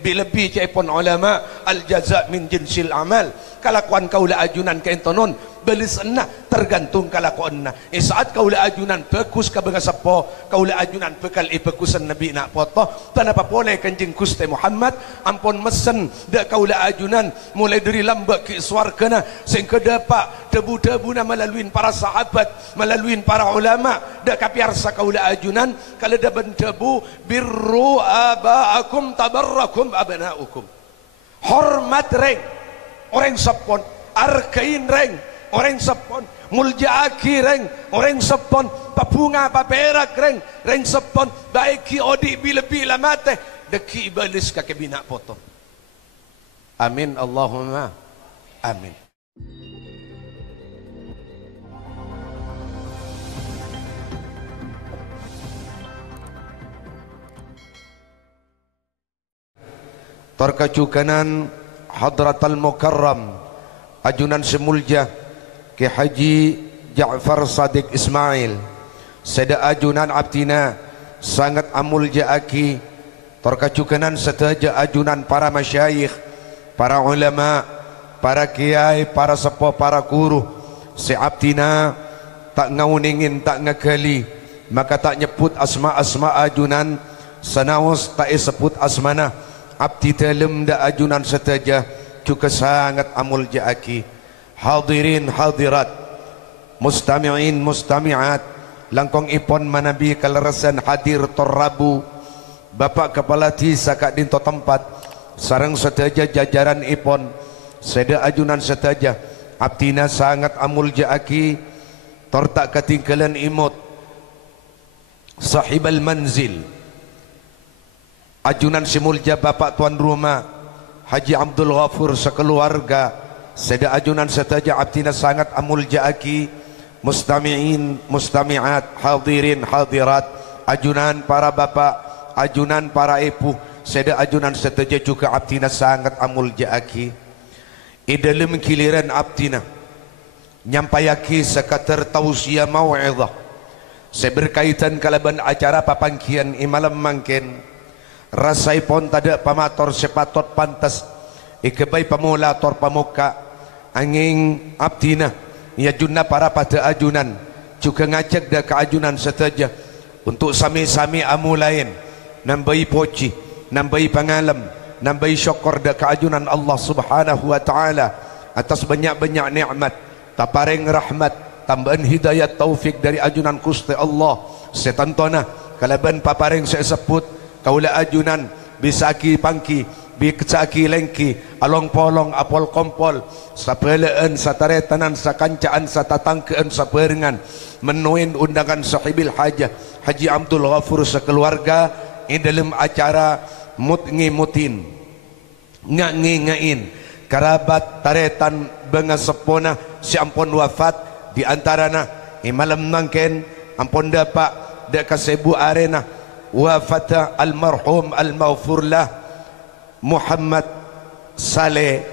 Bila-bi pun ulama al jaza min jinsil amal. Kalakuan kaula ajunan ka entonon belis enna tergantung kalakuan na. Saat kaula ajunan pekus ka benga sapo, kaula ajunan pekal ipekusan nabi nak poto. Tanapa boleh kanjeng Gusti Muhammad ampun mesen dak kaula ajunan mulai dari lambak ke swargana sehingga dapat debu-debu na melalui para sahabat, melalui para ulama dak kapiarsa kaula ajunan kalau daban debu birru abaakum tabarrakum abnaukum. Hormat reng orang sepon, arkain reng orang sepon, muljaaki reng orang sepon, papunga paperak reng sepon, baiki odi bila-bila mate deki ibalis kake bina potong. Amin Allahumma amin. Terkacukanan Hadratal Mukarram ajunan semulja ke Haji Ja'far Sadiq Ismail seda ajunan abtina sangat amulja aki terkacukanan setaja ajunan para masyayikh, para ulama, para kiai, para sepuh, para guru si abtina tak ngauningin tak ngekali maka tak nyebut asma-asma ajunan sanawas tak sebut asmana abdi dalam da ajunan setaja juga sangat amul jaaki. Hadirin hadirat, mustami'in mustami'at, langkong ipon manabi kalerasan hadir torrabu Bapak Kepala Desa kak dinto tempat sarang setaja jajaran ipon seda ajunan setaja abdina sangat amul jaaki tor tak ketinggalan imut sahibal manzil ajunan simulja Bapak Tuan Rumah Haji Abdul Ghafur sekeluarga seda ajunan setaja abdina sangat amul jaaki. Mustami'in mustami'at, hadirin hadirat, ajunan para bapak, ajunan para ibu seda ajunan setaja juga abdina sangat amul jaaki. Dalam giliran abdina nyampayaki sekatar tausiah mau'izah seberkaitan kalaban acara papangkian imalam mangken rasai pon tada pamator sepatot pantas ikebay pamulator pamuka angin abdina ya junna para pada ajunan juga ngajak dah ke ajunan setaja untuk sami-sami amulain nambai poci nambai pangalam nambai syukur dah ke ajunan Allah Subhanahu wa taala atas banyak-banyak nikmat taparing rahmat tambahan hidayah taufik dari ajunan Gusti Allah setantona kalaban paparing saya sebut kaula ajunan bisaki pangki bikcaki lengki along polong apol kompol sapeleen sataretanan sakancaan satatangkeun saperengan menuin undangan sahibil hajah Haji Abdul Ghafur sekeluarga dalam acara mutngi-mutin ngangi-ngain karabat taretan benga sepona si ampun wafat di antarana malam mangken ampun dapat dek kasebu arena wafat almarhum al-maghfurlah Muhammad Saleh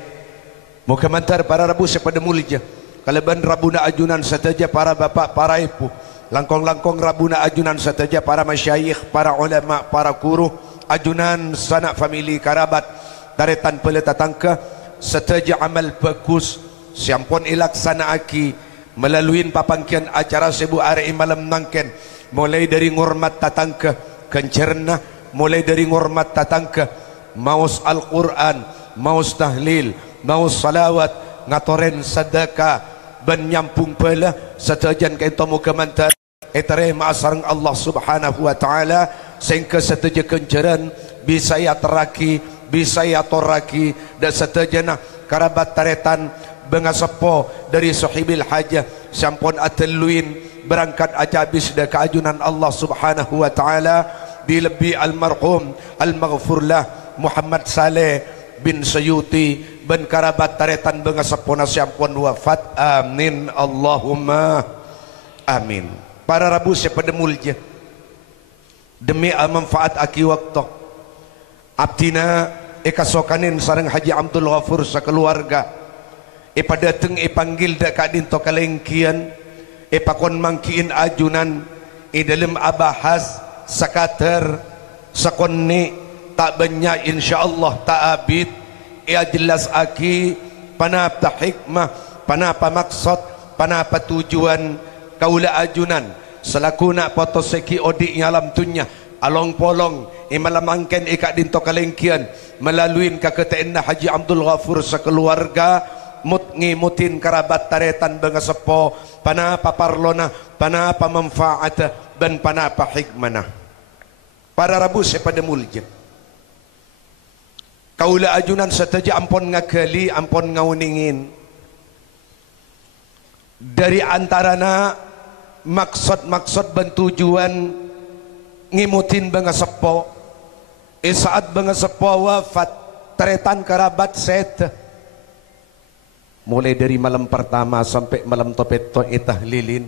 mukamantar para rabu sepada mulja kalaban rabuna ajunan sataja para bapak para ibu langkong-langkong rabuna ajunan sataja para masyayikh para ulama para guru ajunan sanak famili karabat taretan peletatangka sataja amal bagus siampun ilaksana aki melalui papangkian acara sebu ari malam nangken mulai dari ngurmat tatangka kencerna mulai dari ngurmat tatangka maus Al-Quran maus tahlil maus salawat ngatoren sedekah ben nyampung pala setajan kaito mukamantar etare ma'asarang Allah Subhanahu wa taala sehingga setaja kenceran bisa ya teraki bisa ya toraki dan setajana karabat taretan bengasepo dari sahibil hajah sampun ateluin berangkat ajabis da keajunan Allah Subhanahu wa taala di lebih almarhum al-maghfurlah Muhammad Saleh bin Sayuti ben karabat taretan bengasepona sampun wafat amin Allahumma amin. Para rabu sepada mulja demi manfaat aki waktu abdina ekasokanin sareng Haji Abdul Ghafur sekeluarga padateng panggil dak kadin to kalengkian pakon mangkiin ajunan dalam abahas sakater sakonni tak banyak insyaallah tak abid ia jelas aki panapa hikmah panapa maksud panapa tujuan kaula ajunan selaku nak foto seki odik alam tunya along polong imalamangken ikat dinto kalengkian melalui kaketeena Haji Abdul Ghafur sekeluarga ngimutin kerabat taretan bengasepo panapa parlona panapa manfaat dan panapa hikmana para rabu sepada mulja kaula ajunan setaja ampun ngakali ampun ngauningin dari antarana maksud-maksud dan tujuan ngimutin bengasepo saat bengasepo wafat taretan kerabat set mulai dari malam pertama sampai malam topeto tahlilin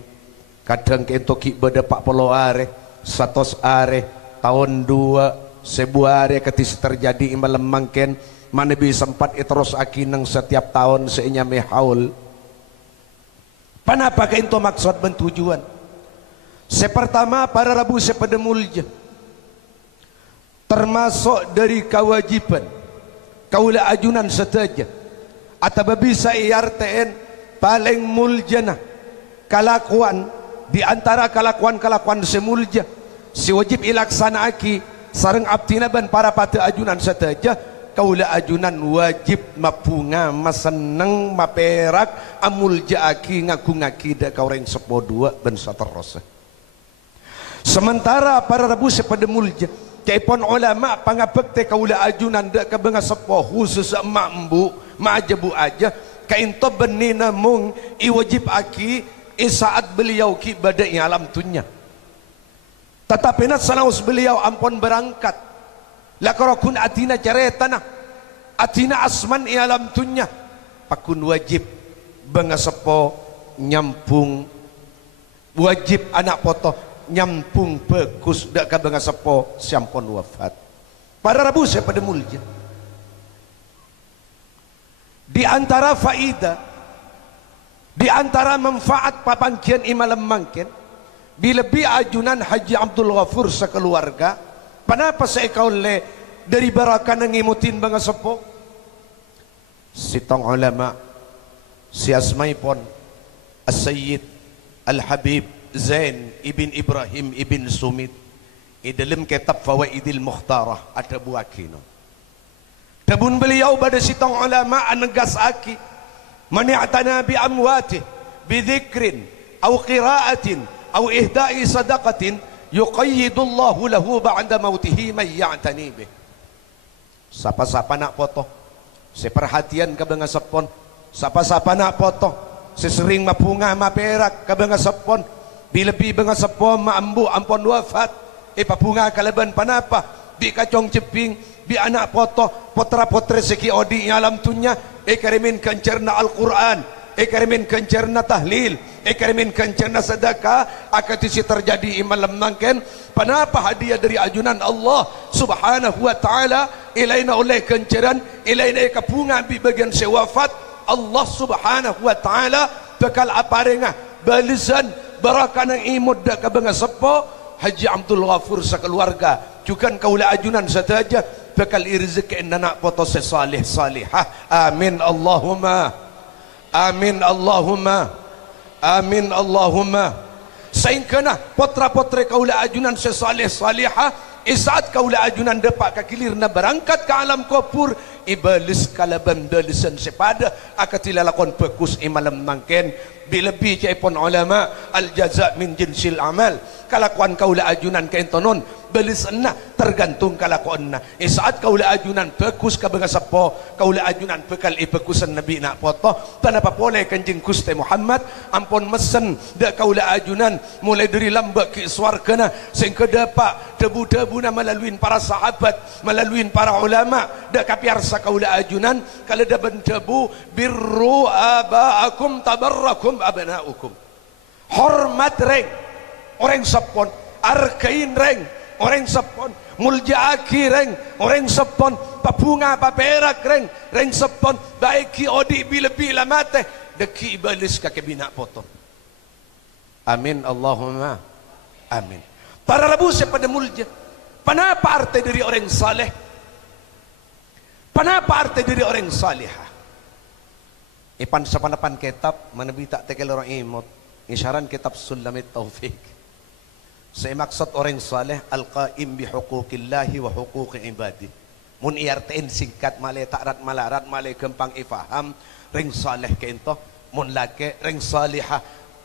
kadang kento ki beda 40 are 100 are tahun 2 sebuah are ketis terjadi malam mangken mana bisa sempat terus akinang setiap tahun seinya mehaul panapa kento maksud dan tujuan sepertama para rabu sepada mulja termasuk dari kewajiban kaula ajunan setaja atau bisa iarten paling muljana kalakuan di antara kalakuan semulja si wajib ilaksanaaki sareng abtina ban para pata ajunan setaja kaula ajunan wajib mapunga maseneng maperak amulja aki ngaku ngakida kaureng sepo dua ben saterose sementara para rabu sepada mulja kaipon ulama pangabekte kaula ajunan dak kebenga sepo khusus emak embu maajabu aja kainto benina mung iwajib aki saat beliau ki badai alam tunya tetapi nak salaus beliau ampun berangkat lakarokun atina caretana atina asman alam tunya pakun wajib bengasepo nyampung wajib anak poto nyampung pekus dak ka bengasepo sampun wafat para rabu saya pada mulja di antara faida di antara manfaat papangkian imalam mangken bila bi ajunan Haji Abdul Ghafur sekeluarga kenapa saya kaule dari barakan ngimutin bengasepo sitong ulama si asmai pon As-Sayyid Al-Habib Zain ibn Ibrahim ibn Sumit dalam kitab Fawaidil Mukhtarah ada buakino tabun beliau pada sitong ulama anegas aki mani'tana bi amwatih bi dzikrin aw qira'atin aw ihda'i sadaqatin yuqayyidullahu lahu ba'da mautihi man ya'tani bih sapa-sapa nak foto seperhatian ka bengasepon sapa-sapa nak foto sesering mapunga maperak ka bengasepon bilebi bengasepon maambu ampon wafat papunga kalaban panapa bi kacong ceping bi anak foto potra potre seki odi alam tunya karimin kencerna Al-Quran karimin kencerna tahlil karimin kencerna sedekah akatisi terjadi imalam nangken panapa hadiah dari ajunan Allah subhanahu wa ta'ala ilaina oleh kenceran ilaina kapunga bi bagian sewafat Allah subhanahu wa ta'ala bekal aparenga balisan barakan yang imud dak bengasepo Haji Abdul Ghafur sekeluarga juga kaula ajunan saja bakal irzeki anak foto sesalih salihah amin Allahumma amin Allahumma amin Allahumma sehingga potra-potre kaula ajunan sesalih salihah saat kaula ajunan depak kakilirna berangkat ke alam kubur ibalis kalaban dalisan sepada akatila lakon pekus imalam mangken bilebi caipon ulama al jaza min jinsil amal kalakuan kaula ajunan kaintonon belisna tergantung kalakuanna saat kaula ajunan pekus ka bengasepo kaula ajunan bekal ipekusan nabi nak foto tanapa boleh kanjeng Gusti Muhammad ampun mesen dak kaula ajunan mulai dari lambak ke swargana sehingga dapat debu-debuna melalui para sahabat melalui para ulama dak kapiarsa kaula ajunan kalau dapat debu birru abaakum tabarrakum abnaukum hormat reng orang sepon arkain reng orang sepon muljaaki reng orang sepon papunga paperak reng sepon baiki odi bila-bila mate deki ibalis kakebina potong amin Allahumma amin para rabu pada mulja kenapa arti dari orang saleh Apa arti diri orang salihah? Ipan sepanapan kitab manabi tak tekel orang imut. Isyaran kitab Sulamit Taufik. Saya maksud orang saleh al-qaim bi huquqillahi wa huquqi ibadi. Mun iartain singkat malay takrat malarat malay gempang ifaham ring saleh kento mun lake ring salihah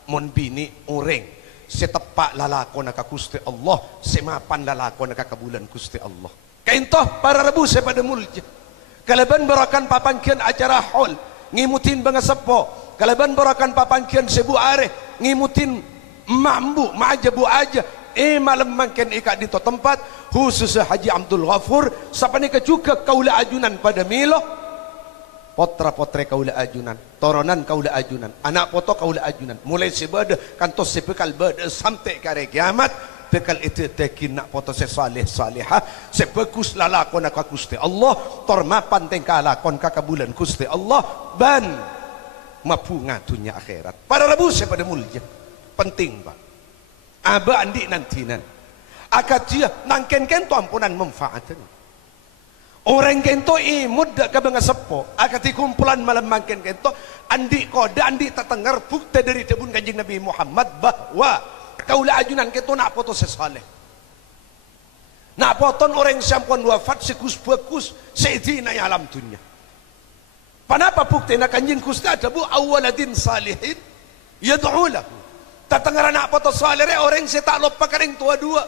mun bini ureng setepak lalakon ka Gusti Allah semapan lalakon ka kabulan Gusti Allah. Kento para rebu sepada mulja. Kalaban berakan papangkian acara hol ngimutin banga sepo. Kalaban berakan papangkian sebu are ngimutin mambu maajabu aja. Malam makin ikat di to tempat khusus Haji Abdul Ghafur sapane ke juga kaula ajunan pada milo potra-potre kaula ajunan toronan kaula ajunan anak poto kaula ajunan mulai sebada kantos sepekal bada sampai kare kiamat bekal itu tekin nak poto sesalih salihah sebagus lalakon ka Gusti Allah tormapan tengka lakon ka kabulan Gusti Allah ban mapunga dunia akhirat para rebu pada mulja penting Pak. Aba andi nantinan akad dia nangken kento ampunan manfaatan orang kento imud dak kabanga sepo akad kumpulan malam mangken kento andi koda andi tatengar bukti dari debun kanjeng Nabi Muhammad bahwa kaula ajunan kento nak foto sesaleh nak poton orang sampun wafat sekus bagus seidina ya alam dunia. Panapa bukti nak kanjeng Gusti ada bu awaladin salihin yad'u lahu tatangara nak poto salere orang se tak lupa karing tua dua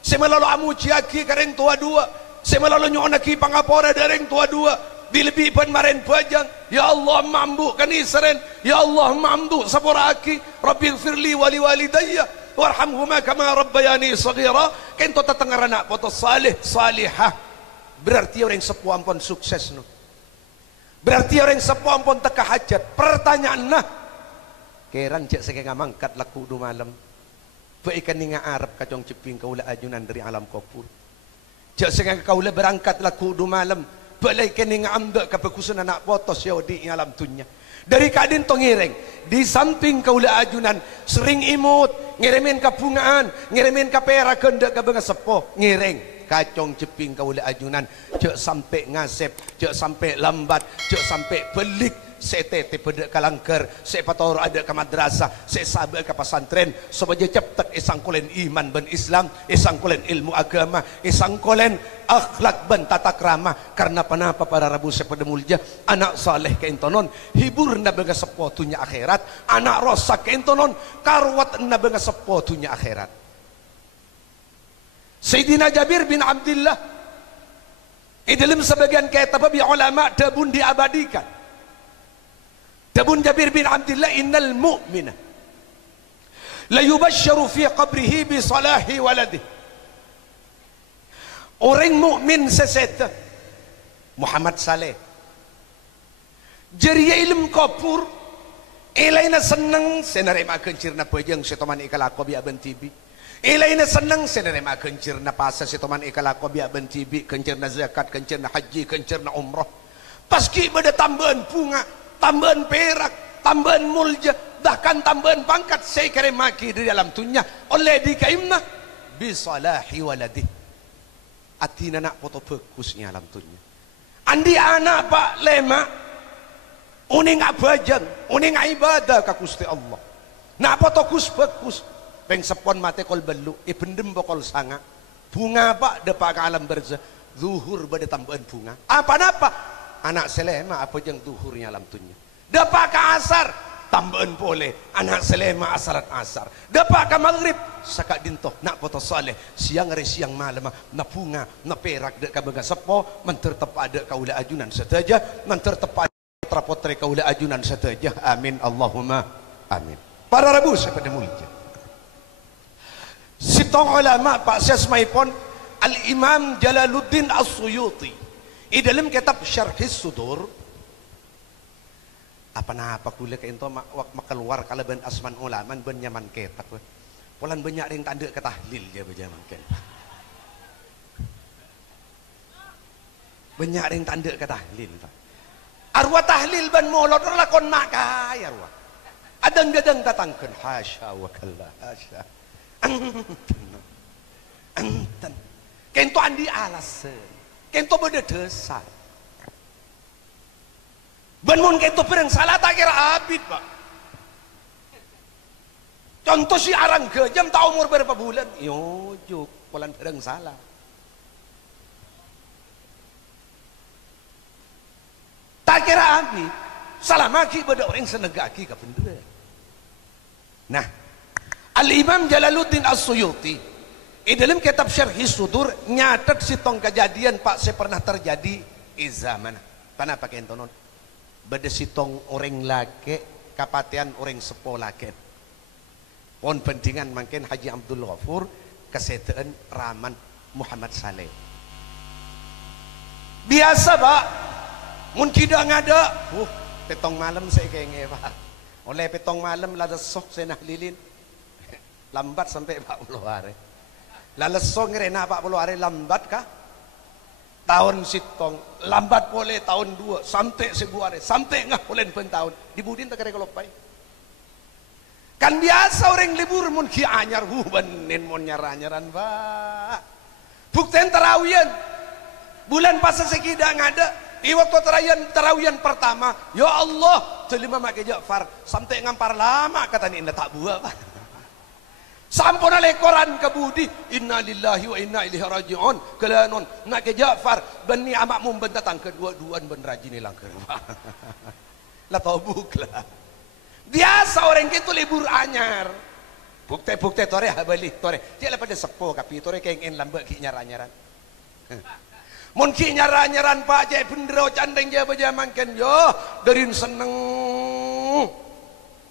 se malalo amuci aki karing tua dua se malalo nyona ki pangapora dareng tua dua dilebi pan maren pajang ya Allah mambu kan isren ya Allah mambu sapora aki rabbighfirli wa liwalidayya warhamhuma kama rabbayani shaghira kento tatangara nak poto salih salihah berarti orang sepuh ampun sukses no berarti orang sepuh ampun teka hajat pertanyaan nah keran cek sekengah mangkat laku du malam baikan ninga Arab kacong ceping kaula ajunan dari alam kubur cek sekengah kaula berangkat laku du malam baikan ninga amda kapakusun anak potos yaudi alam dunya dari kadin to ngireng di samping kaula ajunan sering imut ngirimin kabungaan ngirimin kapera kendak ka benga sepo ngireng kacong ceping kaula ajunan cek sampai ngasep cek sampai lambat cek sampai belik setete pada kalangker sepator ada ke madrasah sesabar ke pesantren sebagai ceptek isangkulen iman ben Islam isangkulen ilmu agama isangkulen akhlak ben tata krama karena panapa para rabu sepada mulja anak saleh keintonon hibur na benga sepotunya akhirat anak rosak keintonon karwat na benga sepotunya akhirat. Sayyidina Jabir bin Abdullah dalam sebagian kitab ulama dabun diabadikan dabun Jabir bin Abdullah innal mu'mina la yubashsharu fi qabrihi bi salahi waladihi orang mukmin seseta Muhammad Saleh jeriya ilm kapur ilaina seneng senarema kencirna pejeng setoman ikalako bi aben tibi ilaina seneng senarema kencirna pasa setoman ikalako bi aben tibi kencirna zakat kencirna haji kencirna umrah paski bada tambahan bunga tambahan perak, tambahan mulja, bahkan tambahan pangkat saya kira maki di dalam dunia oleh dikaimna bisalahi waladih atina nak foto bagusnya alam dunia andi anak pak lema uning abajang uning ibadah ka Gusti Allah nak foto kus bagus peng sepon mate kol belu ibendem bokol sanga bunga pak depak ke alam barzah zuhur bade tambahan bunga apa anak selema apa yang duhurnya alam dunia dapat ke asar tambahan boleh anak selema asarat asar dapat ke maghrib sakak dintoh nak foto saleh siang hari siang malam na bunga na perak dek ka benga sepo mentertep ada kaula ajunan sedaja mentertep ada potra-potre kaula ajunan sedaja amin Allahumma amin. Para rabu sepada mulia sitong ulama pak sesmaipon Al-Imam Jalaluddin As-Suyuti di dalam kitab Syarhis Sudur apa kula ka into makeluar kalaban asman ulaman ben nyaman ketak polan banyak ring tanda ke tahlil dia berjaman ken banyak ring tanda ke tahlil arwah tahlil ban molot lakon makai arwah adang-adang tatangkeun hasya wa kalla hasya anten kento andi alasan kento beda dosa Ben mun ketu pereng salah tak kira abid pak. Contoh si arang kejam tak umur berapa bulan, yo juk polan pereng salah. Tak kira abid, salah maki pada orang senegaki ke benda. Nah, Al-Imam Jalaluddin As-Suyuti dalam kitab Syarhi Sudur nyatet sitong kejadian pak saya pernah terjadi zaman tanah pakai tonon beda sitong orang laki kapatian orang sepo laki pon pentingan mungkin Haji Abdul Ghafur kesetaan Rahman Muhammad Saleh biasa pak mun tidak ngada petong malam saya kenge pak oleh petong malam lada sok saya nak lilin lambat sampai 40 hari lalesong rena 40 hari lambat kah tahun sitong lambat boleh tahun 2 sampai 1000 hari sampai ngah boleh tahun dibudin tak kira kelopai kan biasa orang libur mun ki anyar benin mun nyaranyaran ba bukten tarawian bulan puasa sekida ngada di waktu tarawian pertama ya Allah terima mak Ja'far sampai ngampar lama kata ni indah tak buah pak sampun oleh Quran kebudi inna lillahi wa inna ilaihi raji'un kelanon nak ke Ja'far bani amak mumben datang kedua-duaan ben rajin hilang ke rumah lah tobuk lah biasa orang itu libur anyar bukti-bukti tore habali tore dia pada sepo kapi tore kengen lambat ki nyaran-nyaran mun ki nyaran-nyaran pak jai bendero candeng je bejamangken yo darin seneng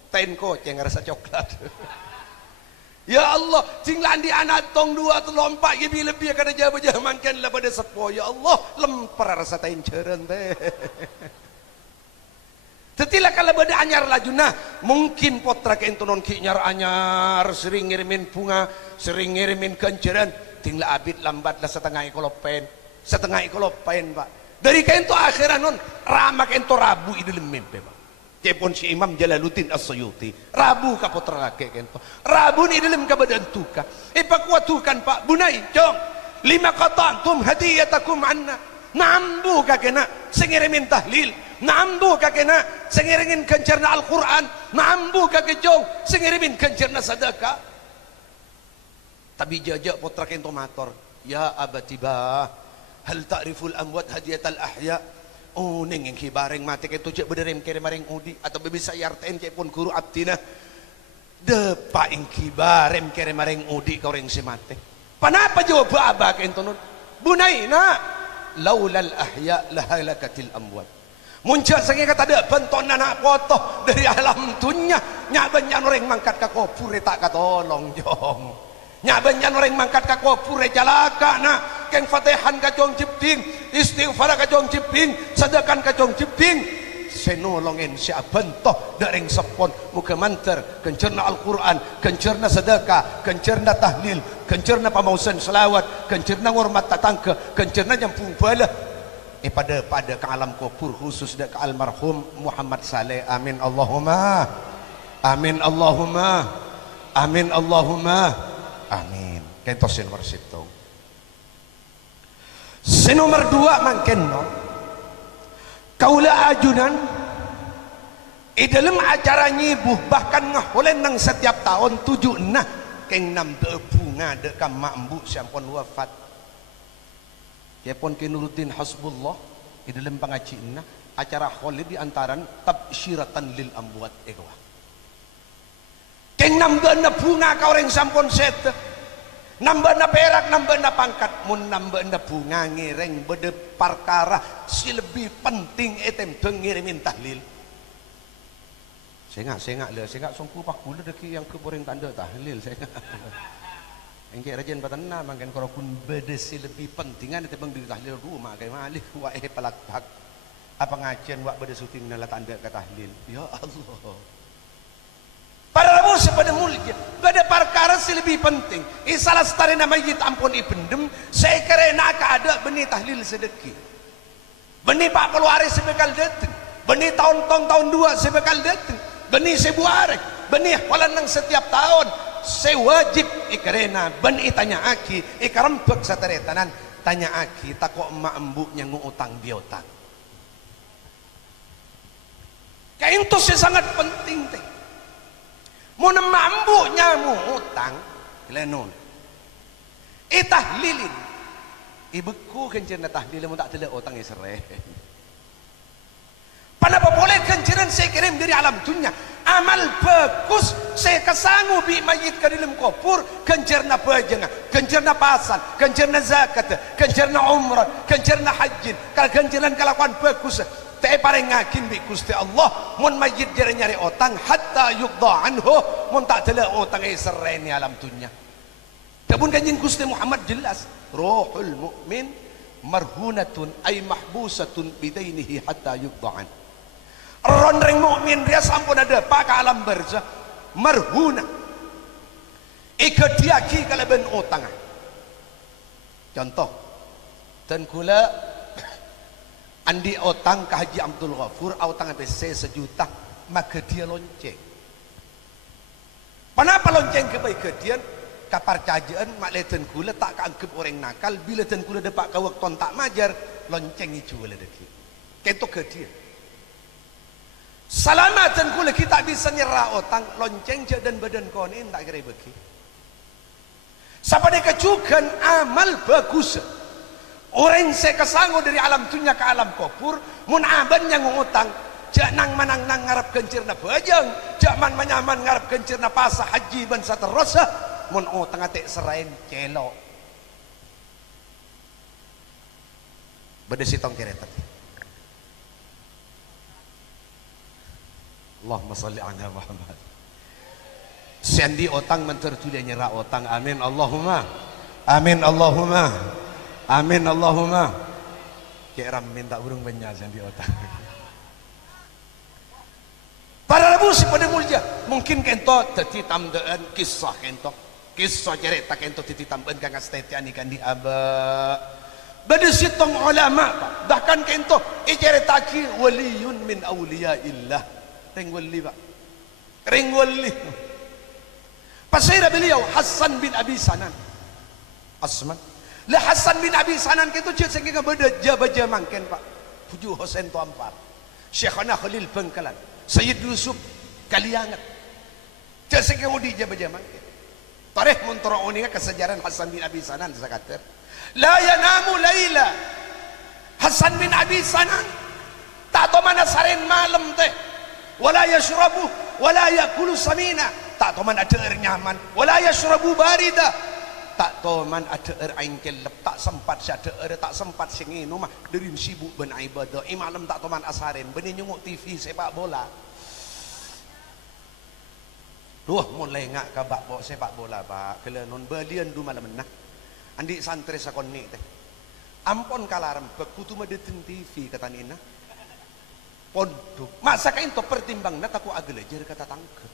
tenko ceng rasa coklat ya Allah tinggal di anak tong 2 telompak lebih kada jauh-jauh mangken lah pada sepo ya Allah lempar rasa tain ceren teh tetilah kalau beda anyar laju nah mungkin potra ke entonon ki nyar anyar sering ngirimin bunga sering ngirimin kenceran tinggal abid lambat lah setengah ekolopen pak dari kain to akhiran non ramak ento rabu idul mimpi pak Cepon si Imam Jalaluddin As-Suyuti Rabu ka putra laki kento Rabu ni dalam kabadan tuka pakuatukan pak bunai jom lima qatantum hadiyatakum anna nambu ka kena sengirimin tahlil nambu ka kena sengirimin kencerna Al-Quran nambu ka kejong sengirimin kencerna sadaka tapi jajak putra kento mator ya abatibah hal ta'riful amwat hadiyatal ahya oh neng yang kibareng mati itu cek bederem kere maring udi atau bisa yarten cek pun guru abdina depa yang kibarem kere maring udi kau reng si mati kenapa jawab abah kentonun bunai na laulal ahya lahalakatil amwat muncul sange kata ada benton anak potoh dari alam dunya nyabanyan orang mangkat ka kopur tak katolong jong nyabanyan orang mangkat ka kopur jalaka na keng fatihan kacong cipting istighfar kacong cipting sedekah kacong cipting senolongin si abentoh dareng sepon muka manter kencerna Al-Quran kencerna sedekah kencerna tahlil kencerna pamausan selawat kencerna ngormat tatangke kencerna nyampung bala pada ke alam kubur khusus ke almarhum Muhammad Saleh amin Allahumma amin Allahumma amin Allahumma amin kentosin warsitong senomor 2 mangken no kaula ajunan dalam acara nyibuh bahkan ngaholen nang setiap tahun 7 nah keng 6 bunga de ka mambu sampun wafat kepon kinurutin hasbullah dalam pangacina acara holid di antaran tabsyiratan lil amwat ekwa keng 6 bunga ka orang sampun set nambah na perak nambah na pangkat mun nambah na bunga ngireng bede perkara si lebih penting etem ngirimin tahlil saya nggak songku pak gula deki yang keboreng tanda tahlil saya engke rajin batana mangken kalau pun bede si lebih pentingan etem di tahlil rumah kayak malih wa palak pak apa ngajian wa bede syuting nala tanda ke tahlil ya Allah para rabu sepada mulia pada perkara si lebih penting salah setari nama yit ampun ibendem saya kerana ada benih tahlil sedekih benih 40 hari sebekal datang benih tahun 2 sebekal datang benih 1000 hari benih walan nang setiap tahun saya wajib ikarena benih tanya aki ikarempek sataretanan tanya aki takok emak embuk yang ngutang biotang Kayak itu sih sangat penting teh. Mau mambu nyamu utang, lenon. Tahlilin. Ibuku kencerna tahlil mau tak tele utang Israel. Kenapa boleh kenceran saya kirim dari alam dunia? Amal bagus saya kesangu bi mayit ke dalam kubur, kencerna bajang, kencerna pasan, kencerna zakat, kencerna umrah, kencerna haji, kalau kenceran kelakuan bagus. Tapi paling ngakin bi Gusti Allah mun mayit jare nyari utang hatta yuqda anhu mun tak tele utang Israel ni alam dunia. Tapi kanjeng Gusti Muhammad jelas ruhul mukmin marhunatun ay mahbusatun bidainihi hatta yuqda anhu. Ronreng mukmin dia sampun ada pak ke alam barzah marhuna ikadiaki kalau ben utang. Contoh dan kula andi utang ke Haji Abdul Ghafur utang PC 1 juta maka dia lonceng. Kenapa lonceng kebaikan kapar cajaan mak leten kula tak keanggap orang nakal bila ten kula depak kawak ton tak majar lonceng itu wala deki kentok ke dia salamatan kula kita bisa nyerah utang lonceng je dan badan konin tak kira beki sampai kecukan amal bagus orang saya kesangu dari alam dunia ke alam kubur mun aban yang ngutang jak nang manang nang ngarap kencirna bajang jak man manyaman ngarap kencirna pasah haji ban saterusah mun utang atik serain celok beda sitong kereta Allahumma salli ala Muhammad sendi utang mentertulia nyerah utang amin Allahumma amin Allahumma amin Allahumma kira minta burung banyak sendi utang para rabu si pada mulia mungkin kento teti tamdaan kisah kento kisah cerita kento teti tamdaan kang astetian ikan di aba bade sitong ulama bahkan kento cerita ki waliyun min awliyaillah ring wali pak ring wali pasira beliau Hasan bin Abi Sanan asman lah Hasan bin Abi Sanan kento cek sengke beda jabaja mangken pak puju Husain tu ampar Syekhana Khalil Bangkalan Sayyid Yusuf Kaliangat cek sengke udi jabaja mangken tarikh muntara uninga kesejarah Hasan bin Abi Sanan sakater la yanamu laila Hasan bin Abi Sanan tak tahu mana sarin malam teh wala yashrabu wala yakulu samina tak tahu mana ada air nyaman wala yashrabu barida tak tahu mana ada air aing kelep tak sempat ada air tak sempat singinu mah dari sibuk ben ibadah malam tak tahu mana asarin benih nyunguk TV sepak bola duh mulai ngak kabak bok sepak bola pak kelenon balian du malam menah andi santri sakon ni teh ampon kalaram bekutu madetin TV kata nina pondok masa kain to pertimbang nak aku agak lejar kata tangke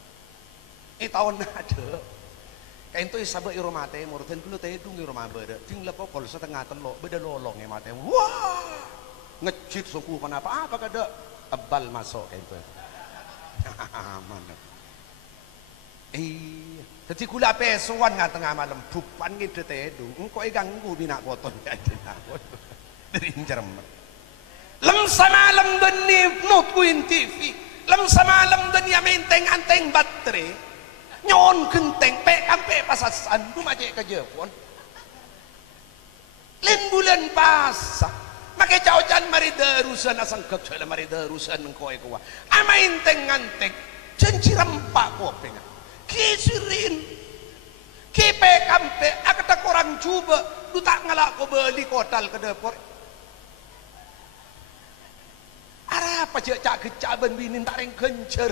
tahun ada kain to isabe iromate murten kulo teh dung iroma beda ting lepo kol setengah telok beda lolong e mate wah ngecit suku kenapa apa kada ebal masuk kain to mana jadi kula pesuan nggak tengah malam bupan gitu teh dung engkau ganggu bina koton dari jerman lem samalam deni not kuin TV lem samalam deni menteng anteng baterai nyon kenteng pe ampe pasasan du maje ke Jepun len bulan pasah make caucan mari darusan asang kecela mari darusan engkau kuwa amain teng anteng cenciram pak kopeng kisirin kipe kampe akata korang coba du tak ngalak ko beli kotal ke depor ara apa cak kecaban binin tareng kencer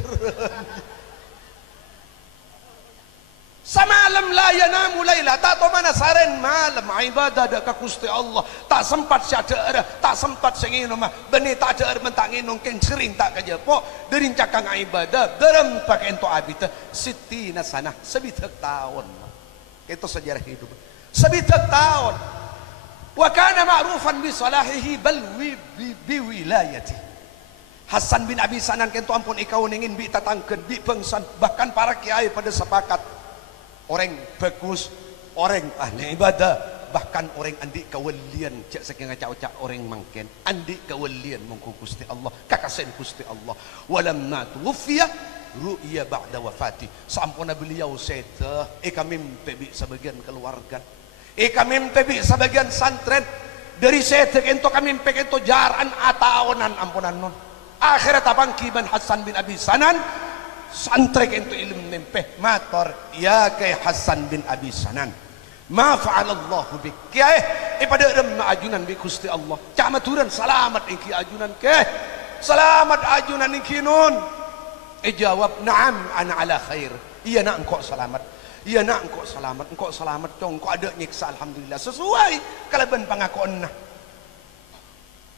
samalam la yanamu laila tak tahu mana saren malam ibadah dak ka Gusti Allah tak sempat syada tak sempat sengino mah beni tak ada mentak nginung ken sering tak kajepo derin cakang ibadah derem pakai ento abita sitina sana sebitak tahun itu sejarah hidup sebitak tahun wa kana ma'rufan bi salahihi bal bi wilayati Hasan bin Abi Sanan kento ampun ikau ningin bi tatangken bi bangsan bahkan para kiai pada sepakat orang bagus orang ahli ibadah bahkan orang andi kawalian cak saking ngacak-cak orang mangken andi kawalian mengku Gusti Allah kakasen Gusti Allah walam natufiya ru'ya ba'da wafati sampuna beliau seta kami mimpi sebagian keluarga kami mimpi sebagian santren dari seta ento kami mimpi ento jaran ataonan ampunan non akhirat abang Kiban Hasan bin Abi Sanan santre ento ilmu mimpi mator ya kay Hasan bin Abi Sanan ma fa'alallahu bik kiai pada remna ajunan bi Gusti Allah cak maturan selamat iki ajunan ke selamat ajunan iki nun jawab na'am ana ala khair iya nak engkau selamat iya nak engkau selamat dong engkau ada nyiksa alhamdulillah sesuai kalaban pangakuan nah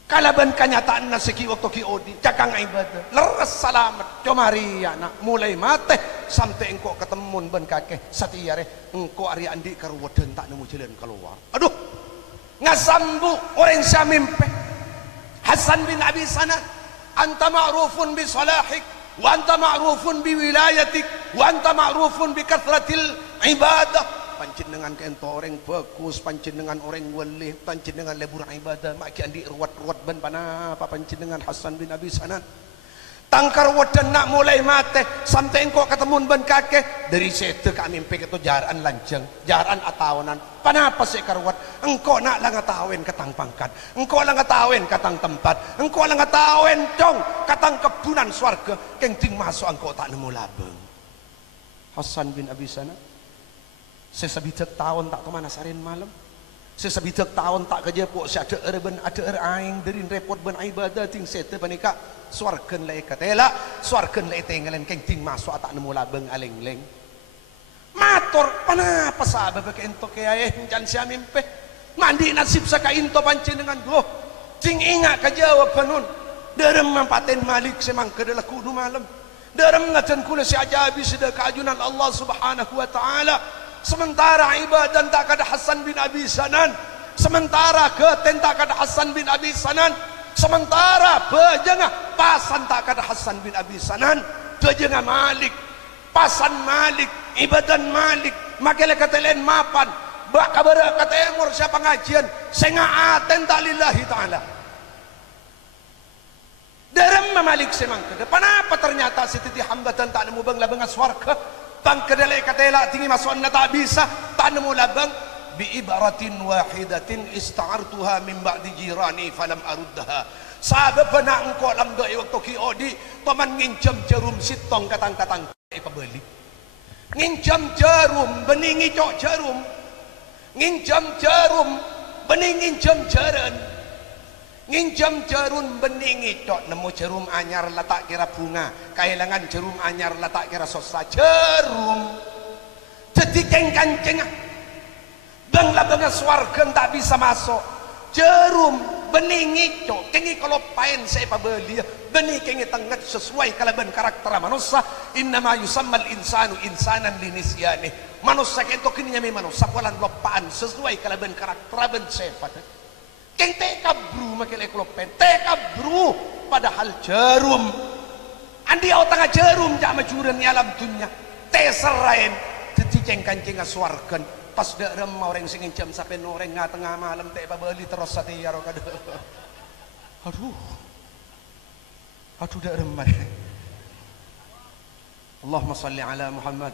kalaban kenyataan na seki waktu ki odi cakang ibadah leres selamat comari ya nak mulai mate sampai engkau ketemun ben kakek satiare engkau ari andi karuwaden tak nemu jalan keluar aduh ngasambu orang samimpe Hasan bin Abi Sanan anta ma'rufun bi salahik wa anta ma'rufun bi wilayatik wa anta ma'rufun bi kathratil ibadah panjenengan kento orang bagus panjenengan orang wali panjenengan lebur ibadah maki andi ruwat-ruwat ban panapa panjenengan Hasan bin Abi Sanan tangkar wadan nak mulai mate sampai engkau ketemu ban kakek dari situ kami mimpi itu jaran lanjang jaran atawanan panapa sih karwat engkau nak lang atawen katang pangkat engkau lang atawen katang tempat engkau lang atawen dong katang kebunan swarga kengting masuk engkau tak nemu labeng Hasan bin Abi Sanan sesabidak tahun tak kemana sarin malam sesabidak tahun tak kerja pok si ada erben ada aing dari repot ben ibadah ting sete panika swargen le katela swargen le tengelen keng ting masuk tak nemu labeng aleng-leng matur panapa sabab ke ento ke ayah jan sia mimpe mandi nasib saka into panjenengan doh ting ingat ka jawab panun derem mampaten malik semang kedela kudu malam derem ngaten kula si ajabi sedekah ajunan Allah Subhanahu wa taala sementara ibadah tak ada Hasan bin Abi Sanan sementara keten tak ada Hasan bin Abi Sanan sementara bejengah pasan tak ada Hasan bin Abi Sanan bejengah Malik pasan Malik ibadah Malik makanya kata lain mapan bak kabar kata emor siapa ngajian senga aten tak lillahi ta'ala derem Malik semang ke depan apa ternyata si titi hambatan tak nemu bang labeng aswarga bang kedalai katela tinggi masuk anda tak bisa tak nemu labang bi ibaratin wahidatin ista'artuha min ba'di jirani falam aruddaha sabab nak engkau lam doi waktu ki odi paman ngincam jarum sitong katang-katang pabeli ngincam jarum beningi cok jarum ngincam jarum bening ngincam jaran ngincam jarum beningi cok nemu jarum anyar letak kira bunga kailangan jarum anyar letak kira sosa jarum jadi ceng-ceng bang labangnya swarga tak bisa masuk jarum beningi cok kengi kalau pain saya pabeli benih kengi tengah sesuai kalaban karakter manusia innama yusammal insanu insanan linisyanih manusia kento kini nyami manusia walan lopaan sesuai kalaban karakter ben sifat keng tekabru makin eklopen tekabru padahal jarum andi au tengah jarum jak majuran alam dunia teserain cicing kancing swargan pas derem orang sing jam sampai noreng tengah malam teh babeli terus satya ro kada aduh derem Allahumma salli ala Muhammad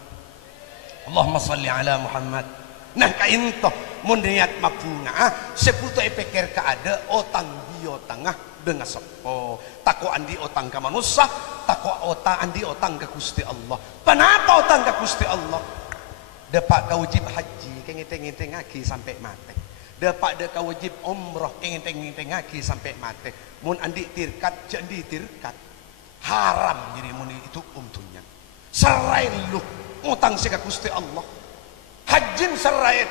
Allahumma salli ala Muhammad nah kainto mun niat mabunga seputu pikir ka ada otang bio tengah dengan sepo tako andi otang ka manusia tako otang andi otang ka Gusti Allah kenapa otang ka Gusti Allah dapat ka wajib haji kengiteng-ngiteng ngaki sampai mati dapat de ka wajib umrah kengiteng-ngiteng ngaki sampai mati mun andi tirkat jadi tirkat haram jadi mun itu umtunya serain lu utang si ka Gusti Allah hajin serain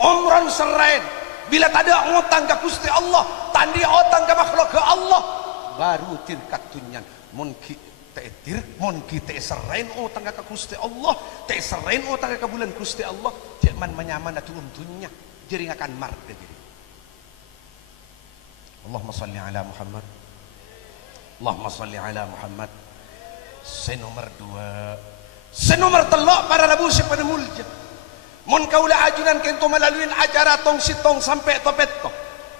umran serain bila tak ada utang ke Gusti Allah tandi utang ke makhluk ke Allah baru tirkat tunyan mungkin tetir mungkin te serain utang ke Gusti Allah te serain utang ke bulan Gusti Allah jangan menyaman atu tunnya jadi akan marde diri Allahumma salli ala Muhammad Allahumma salli ala Muhammad senomor 2 senomor telok para rabu pada mulja Mun kaula ajunan kento melalui acara tong sitong sampai topet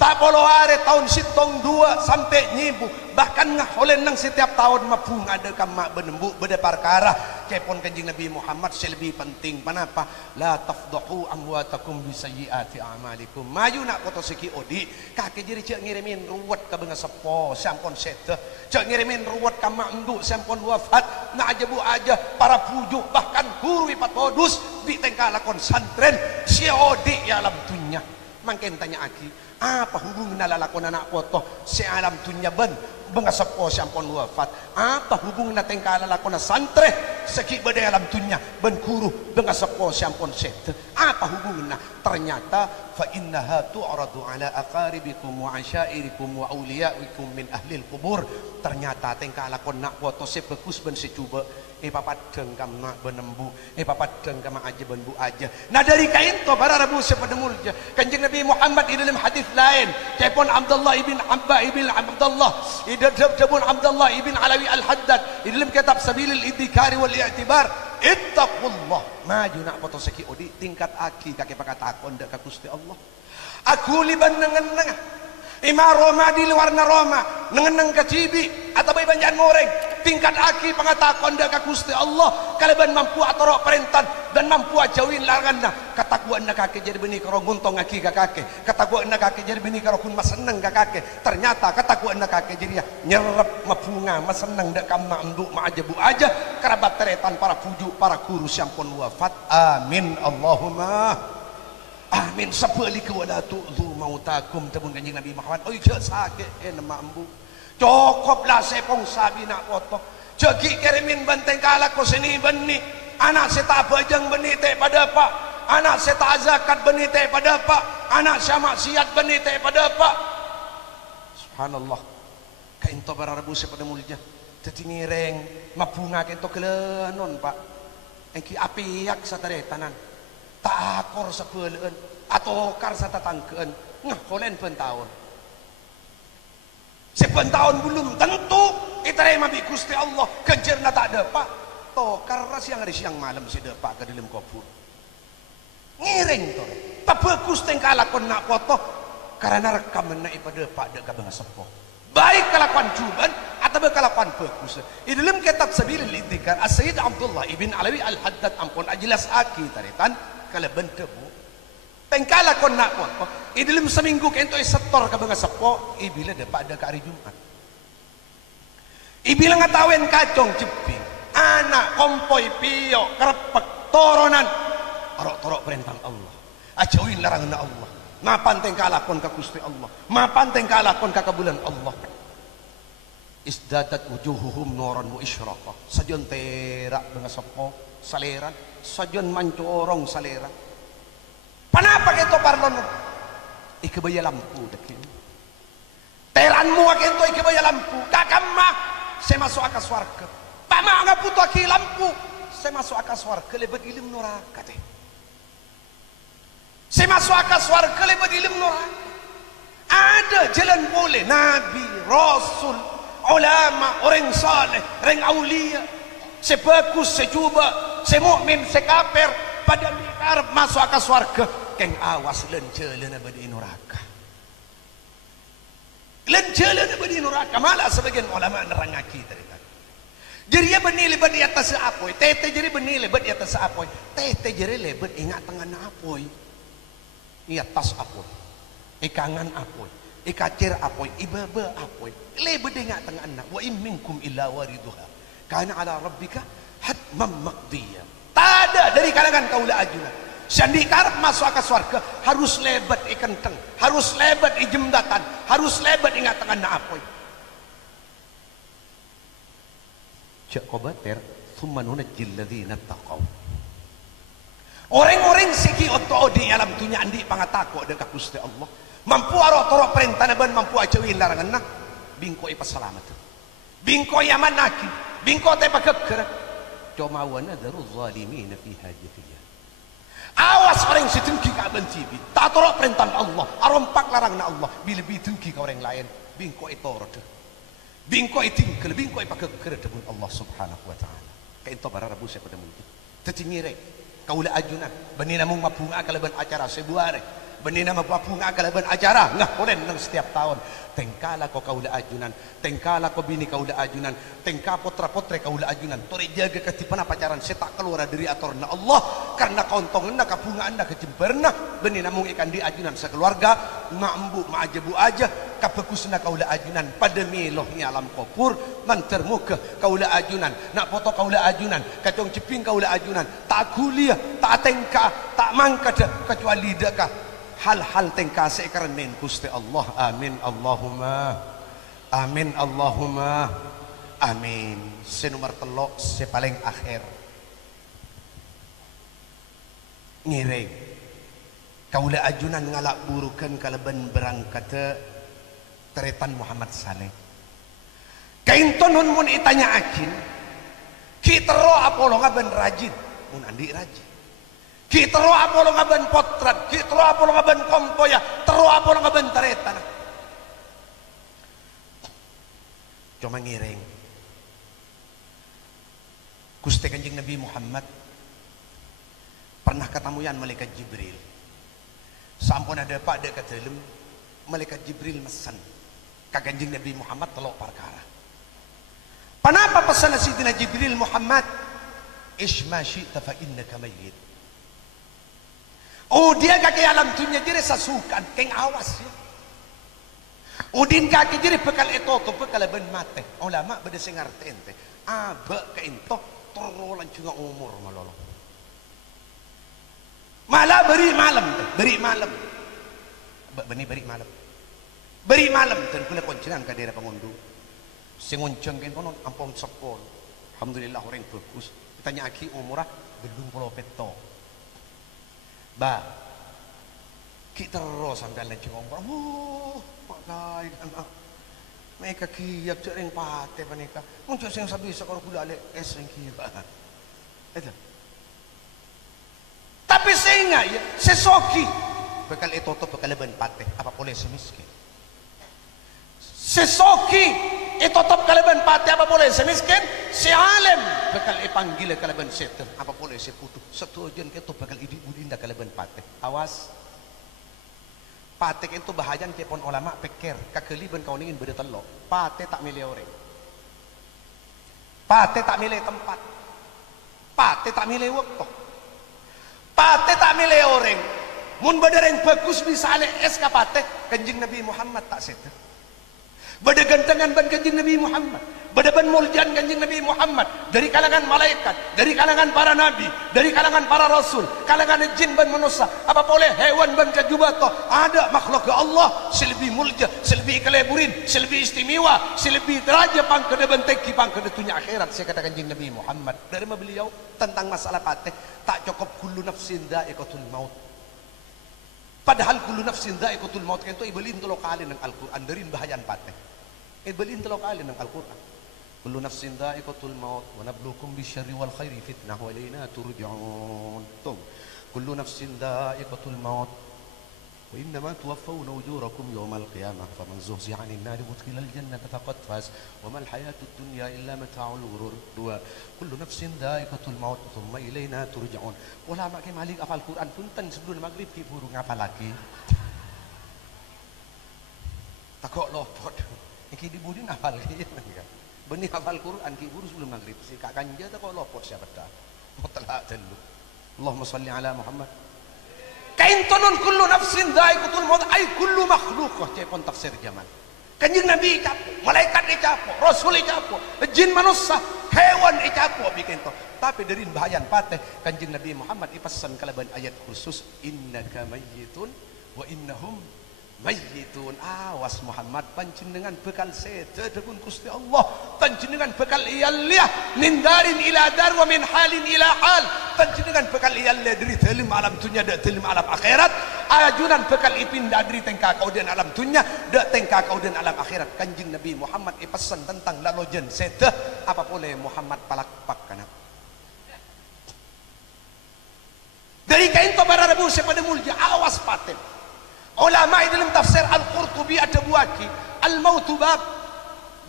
tak polo hari tahun sitong 2 sampai nyibu, bahkan ngaholen nang setiap tahun mapung ada kamak benembu beda perkara cepon kanjeng Nabi Muhammad lebih penting panapa la tafdahu amwatakum bisayyiati a'malikum mayu nak foto seki odi kake jeri cek ngirimin ruwet ka beunga sepo sampun sete cek ngirimin ruwet ka mamdu sampun wafat na aja bu aja para pujuk bahkan guru patodus di tengka lakon santren si odi ya alam dunya mangken tanya aki apa hubungan lalakon anak foto si alam dunya ben benga sepo sampun wafat apa hubungan tengka lalakon santre seki bade alam dunya ben guru benga sepo sampun set apa hubungan ternyata fa innaha tu'radu ala aqaribikum wa asyairikum wa awliyaikum min ahli al-qubur ternyata tengka lakon nak foto se bagus ben se cuba papadeng kam nak benembu papadeng kam aja benbu aja nah dari kain to para rabu sepademul kanjeng Nabi Muhammad di dalam hadis lain telepon Abdullah ibn Abba ibn Abdullah idabun Abdullah ibn Alawi al-Haddad di dalam kitab Sabilil Idhikari wal I'tibar ittaqullah maju nak foto seki odi tingkat aki kake pakatakon dak ka Gusti Allah aku liban nengen Ima Roma di luarna Roma nengeneng ke cibi atau bayi banjan goreng tingkat aki pengatakon dak ka Gusti Allah kaleban mampu atorok perentan dan mampu ajauin laranganna katakuan nak kake jadi benih karo guntong aki ka kake katakuan nak kake jadi benih karo kun maseneng ka kake ternyata katakuan nak kake jadi nyerep mapunga maseneng dak kamma enduk ma aja bu aja kerabat teretan para pujuk para guru sampun wafat amin Allahumma amin sabali ke wala tu'dhu mautakum tabun kanjeng Nabi Muhammad oi je sakit nama ambu cokoplah sepong sabi nak foto jegi kirimin benteng kala ko sini beni anak seta bajang beni te pada pak anak seta zakat beni te pada pak anak sama maksiat beni te pada pak subhanallah kainto para rabu sepada mulja teti ngireng mapunga kainto kelenon pak engki apiak satare tanan tak akor sepeleun atau kar satatangkeun ngaholen pentahun sepentahun belum tentu iterema bi Gusti Allah kejerna tak depak tokar siang hari siang malam si depak ke dalam kubur ngiring to bagus tengka lakon nak foto karena rekaman nak ipada depak dek ka beunga sepo baik kelakuan cuban atau kelakuan bagus di dalam kitab Sabilil Idhikar As-Sayyid Abdullah ibn Alawi al-Haddad ampun ajelas aki taritan kalau bentebu tengkala kon nak foto i dalam seminggu kento setor ka beunga sepo i bila depak ada ka hari Jumat i bila ngatawen kacong ceping anak kompoi pio kerepek toronan orok-torok perintah Allah ajauin larangan Allah mapan tengkala kon ka Gusti Allah mapan tengkala kon ka bulan Allah isdadat wujuhuhum nuran wa isyraqah sajon terak beunga sepo saleran sajon mancorong saleran panapa kento parlon ikebaya lampu dekin teranmu kento ikebaya lampu kakamma saya masuk ke swarga pama ngaputo aki lampu saya masuk ke swarga lebet ilim neraka teh saya masuk ke swarga lebet ilim neraka ada jalan boleh nabi rasul ulama orang saleh orang aulia sebagus secuba semukmin sekafir pada mikar masuk ke swarga keng awas lencelena badi neraka lencelena badi neraka malah sebagian ulama nerangaki tadi jadi ya benih lebat di atas apoy tete jadi benih lebat di atas apoy tete jadi lebat ingat tengah apoy i atas apoy ikangan apoy ikacir apoy ibaba apoy lebat ingat tengah anak wa in minkum illa wariduha kana ala rabbika hatman maqdiya tak ada dari kalangan kaula ajunan sandikar masuk ke surga harus lebat ikan teng harus lebat i jembatan harus lebat ingat tengah apoy cek kobater thumma nunajjil ladzina taqaw orang-orang siki oto di alam dunya andi pangatako dekat Gusti Allah mampu aro toro perintah ban mampu ajauin larangan nak bingko ipa selamat bingko yaman naki bingko te pakeker cuma wana daru zalimin fi hajatiyah awas orang setengki ka bencibi tak toro perintah Allah arompak larangna Allah bila bitengki ka orang lain bingko itoro bingko itingkel bingko ipakeker debun Allah subhanahu wa ta'ala kain to bara rabu saya pada mungkin teti ngirek kaula ajunan bani namung mapunga kalaban acara sebuare bani nama mapunga kalaban acara ngah kolen nang setiap tahun tengkala ko kaula ajunan tengkala ko bini kaula ajunan tengka potra-potre kaula ajunan tori jaga ketipana pacaran saya tak keluar dari aturna Allah karena kontonganna kapungaanna kejemberna bani namung ikan di ajunan sekeluarga mak embu mak ajebu aja kapekusna kaula ajunan pada milohnya alam kopur mantermuka kaula ajunan nak foto kaula ajunan kacong ceping kaula ajunan tak kuliah tak tengka tak mangka kecuali dekah hal-hal tengka sekarang Gusti Allah amin Allahumma amin Allahumma amin senomor telok sepaling akhir ngiring kaula ajunan ngalak burukan kalaban berangkat teretan Muhammad Saleh kainton mun itanya akin kita roh apolo ngaben rajin mun andi rajin kita roh apolo ngaben potrat kita roh apolo ngaben kompoya tero apolo ngaben teretan cuma ngiring Gusti Kanjeng Nabi Muhammad pernah ketamuyan malaikat Jibril sampun ada pak dek katelem malaikat Jibril mesen ka Kanjeng Nabi Muhammad telok perkara kenapa pesan Sidina Jibril Muhammad isma syi'ta fa innaka mayyit oh dia kaki alam dunia jadi sasukan keng awas ya udin kaki jadi bekal itu tuh bekal ben mate ulama beda sing ngarti ente abe ke into terolan juga umur malolo malah beri malam beri malam dan kula koncenan ka daerah pengundu sing ngonceng ken kono ampun sepol alhamdulillah orang bagus tanya aki umurah belum pulau peto ba kita terus sampai lanjut ngomong pakai anak mereka kiyak cering pate panika muncul sing sabi sekolah kula ale es ring kiyak itu tapi sehingga ya sesoki bekal itu bekal ben pate apa boleh semiskin sesoki itu top kalaban pati apa boleh semiskin si alim bekal ipanggil kalaban seter apa boleh seputu setujuan itu bekal idi budinda kalaban pati awas pati itu bahayan kepon ulama pikir kakeliban kau ingin beda telok pati tak milih orang pati tak milih tempat pati tak milih waktu pati tak milih orang mun beda yang bagus misalnya es kapate Kanjeng Nabi Muhammad tak seter beda gantengan ban Kanjeng Nabi Muhammad beda ban muljaan Kanjeng Nabi Muhammad dari kalangan malaikat dari kalangan para nabi dari kalangan para rasul kalangan jin ban manusia apa boleh hewan ban kajubato ada makhluk ke Allah selebih mulja selebih keleburin selebih istimewa selebih deraja pangkede benteki pangkede dunia akhirat saya kata Kanjeng Nabi Muhammad dari beliau tentang masalah pateh tak cukup kullu nafsin dha'iqatul maut padahal kullu nafsin dha'iqatul maut itu ibelin telo kali nang Al-Qur'an dari bahayan pateh ibelin telo kali nang Al-Qur'an kullu nafsin dha'iqatul maut wa nabluukum bisyarri wal khairi fitnah wa ilayna turja'un kullu nafsin dha'iqatul maut wa innama tuwaffawna ujurakum yawmal qiyamah faman zuhziha 'anil nari udkhilal jannata faqad faz wa mal hayatud dunya illa mata'ul ghurur dua kullu nafsin dha'iqatul maut thumma ilayna turja'un ulama ke malik hafal Quran punten sebelum maghrib ki burung apa lagi takok lopot iki dibudin hafal ki benih hafal Quran ki buru sebelum maghrib si kak kanja takok lopot siapa dah mutlak dulu Allahumma shalli ala Muhammad kain tonon kullu nafsin dha'iqatul maut ay kullu makhluqah cepon tafsir zaman Kanjeng Nabi capo malaikat dicapo rasul dicapo jin manusia hewan dicapo bikin to tapi dari bahayan pateh Kanjeng Nabi Muhammad ipesan kalaban ayat khusus innaka mayyitun wa innahum mayyitun awas Muhammad panjenengan bekal sete dekun Gusti Allah panjenengan bekal iyalliah min darin ila dar wa min halin ila hal panjenengan bekal iyalliah dari dalam alam dunia dak dalam alam akhirat ajunan bekal ipindah dari tengka kauden alam dunia dak tengka kauden alam akhirat Kanjeng Nabi Muhammad ipesan tentang lalojen sete apa boleh Muhammad palakpak kana dari kain to para rebu pada mulja awas paten ulama dalam tafsir Al-Qurtubi ada buaki al-mautu bab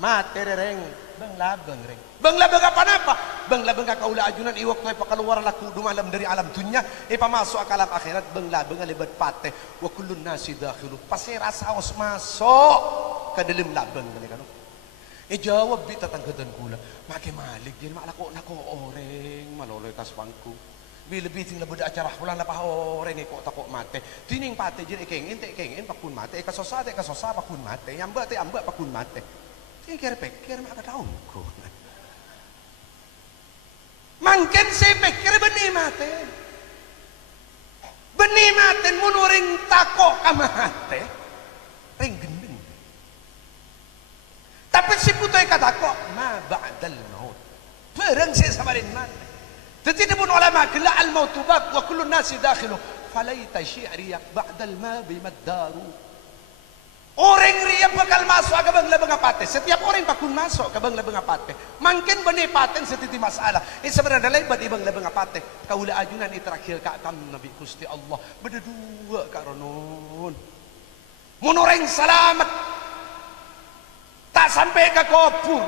mate reng bang labeng reng bang labeng apa napa bang labeng ka kaula ajunan i waktu pa keluar laku du malam dari alam dunya masuk ke alam akhirat bang labeng lebat pate wa kullun nasi dakhilu pasira saos masuk ke dalam labeng kan jawab bi tatanggadan kula make malik din malako nako oreng maloloy tas bangku lebih ting labud acara pulang na pahoreng ko takok mate tining pate jir kengin te kengin pakun mate kasosa pakun mate amba pakun mate pikir maka tahu ko mangken saya pikir benih mate munuring takok kamate ring gendeng tapi si putoy katako ma ba'dal maut perang saya samarin mate تتيني بون علماء كلا الموت باب وكل الناس داخله فليت شعري بعد الماء بمدار orang ria bakal masuk ke bangla bangapate setiap orang bakun masuk ke bangla bangapate mungkin benih paten setiti masalah sebenarnya lebat di bangla bangapate kaula ajunan terakhir kak kam nabi Gusti Allah berdua kak ronon mun orang selamat tak sampai ke kubur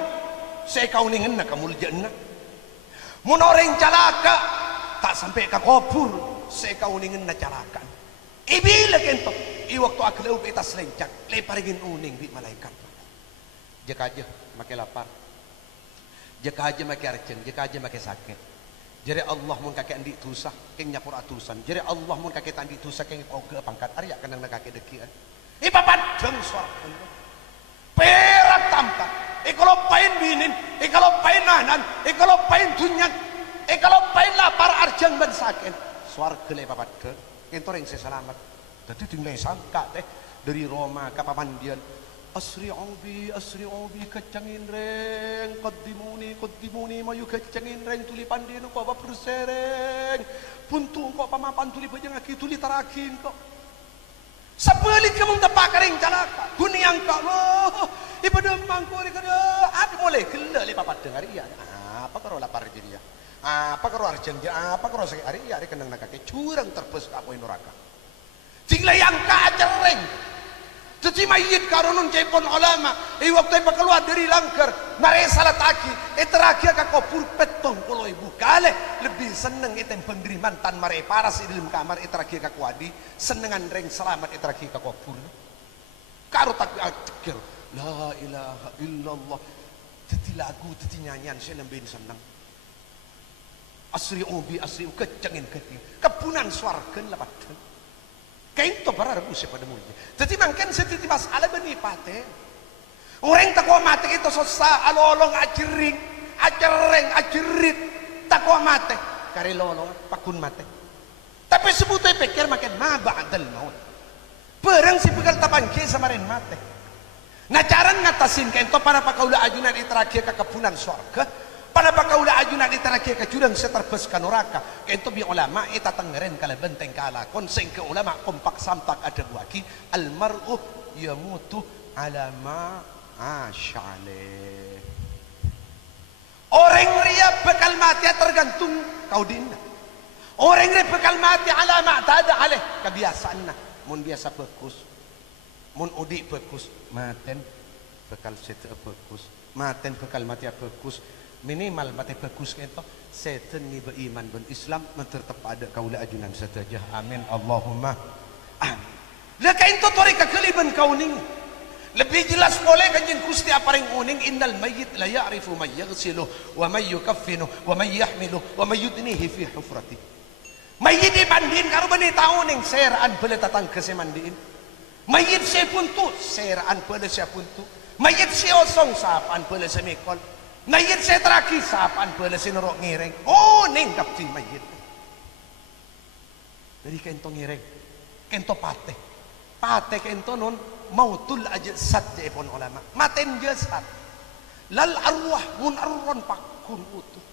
saya kau ningen nak kamu jannah mun orang calaka tak sampai ke kubur saya kau ningen na calakan ibila kento i waktu aklau beta selencak leparingin uning di malaikat jeka aja make lapar jeka aja make arcen jeka aja make sakit jere Allah mun kakek andi tusah keng nyapur atusan jere Allah mun kakek andi tusah keng oge pangkat arya kenang na kakek dekian i papadeng suara perak tampak kalau pain binin kalau pain nanan kalau pain tunyan kalau pain lapar arjang ban saken swarga le papat ke entor yang saya selamat tadi tinggal sangka teh dari Roma ke pamandian asri'u bi kecangin reng qaddimuni mayu kecangin reng tuli pandino ko ba persereng puntu ko pamapan tuli bajang aki tuli tarakin kok sepelik kamu tepak kering calaka kuniang kak loh ibadah mangku ni kada apa boleh gila le papat dengar iya apa karo lapar jadi ya apa karo arjang dia apa karo sakit hari ya kenang nak kakek curang terbes ka poin neraka tinggal yang ka cereng jadi mayit karunun cepon ulama waktu pa keluar dari langkar mare salat aki terakhir ka kubur petong 10.000 kali lebih seneng item penderiman tan mare paras di dalam kamar terakhir ka kuadi senengan reng selamat terakhir ka kubur karo tak akir la ilaha illallah teti lagu teti nyanyian saya lebih senang asri kecengin kepunan swarga lapatan kain to para rebu pada mulia jadi mangken setiti masalah benih pate orang takwa mate itu sosa alolong acereng acerit takwa mate kari lolong pakun mate tapi sebutnya pikir makin ma ba'dal maut perang si pegal tapan ke samarin mate nah cara ngatasin kain to para pakaula ajunan terakhir ke kepunan swarga pada pakaula ajunan terakhir ke jurang seterbes ka neraka kento bi ulama eta tengeren kala benteng kala konseng ke ulama kompak sampak ada buaki almar'u yamutu ala ma asyale orang ria bakal mati tergantung kau dina orang ria bakal mati ala ma tada aleh kebiasaanna mun biasa bekus mun udi bekus maten bakal sete bekus maten bakal mati bekus minimal mati bagus kento setan ni beriman ben Islam mentertep ada kaula ajunan saja amin Allahumma amin la kento tori ka kaliban kauning lebih jelas boleh kanjeng Gusti aparing uning innal mayyit la ya'rifu man yaghsilu wa man yukaffinu wa man yahmilu wa man yudnihi fi hufrati mayyit dibanding karo bani tauning seraan bele tatang kesemandiin mayyit se puntu seraan bele se puntu mayyit se osong sapan bele semikol mayit saya terakhir sapan bala sinurok ngireng oh neng kapti mayit dari kento ngireng kento pate kento non mautul ajsad pun ulama maten jasad lal arwah munarron pakun utuh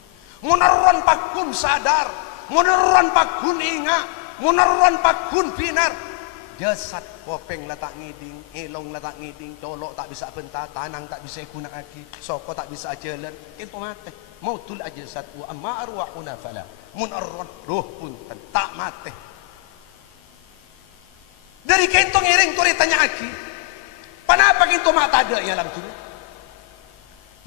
munarron pakun sadar munarron pakun inga munarron pakun binar jasad kopeng letak ngiding elong letak ngiding colok tak bisa bentar tanang tak bisa guna lagi soko tak bisa jalan itu mati mautul ajsad wa amma arwahuna fala mun arwah roh pun tak mati dari kentong iring turi tanya aki kenapa kintu mata ada yang dalam dunia